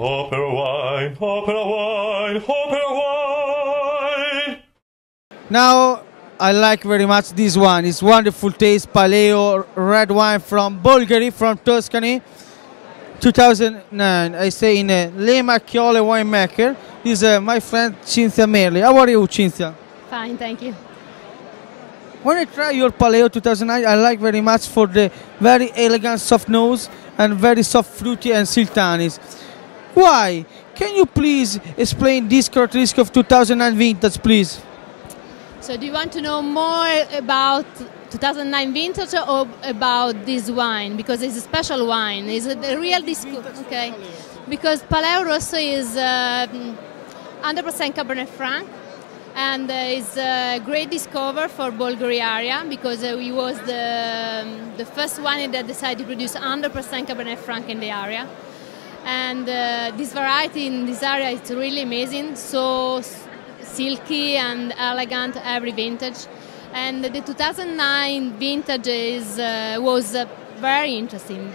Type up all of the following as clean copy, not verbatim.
OperaWine, OperaWine, OperaWine. Now, I like very much this one. It's wonderful taste, Paleo red wine from Bolgheri, from Tuscany. 2009, I stay in Le Macchiole winemaker. This is my friend Cinzia Merli. How are you, Cinzia? Fine, thank you. When I try your Paleo 2009, I like very much for the very elegant soft nose and very soft fruity and silk tanins. Why? Can you please explain this characteristic of 2009 vintage, please? So do you want to know more about 2009 vintage or about this wine? Because it's a special wine. It's a real disco. Okay. Because Paleo Rosso is 100% Cabernet Franc, and it's a great discover for Bolgheri area because we was the first wine that decided to produce 100% Cabernet Franc in the area. And this variety in this area is really amazing, so silky and elegant every vintage. And the 2009 vintage was very interesting,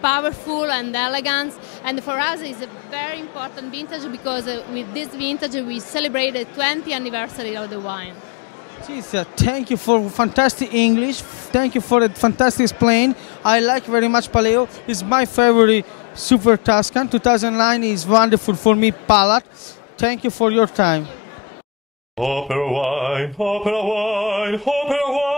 powerful and elegant. And for us it's a very important vintage because with this vintage we celebrate the 20th anniversary of the wine. Cinzia, thank you for fantastic English. Thank you for a fantastic explain. I like very much Paleo. It's my favorite Super Tuscan. 2009 is wonderful for me palate. Thank you for your time. OperaWine, OperaWine, OperaWine.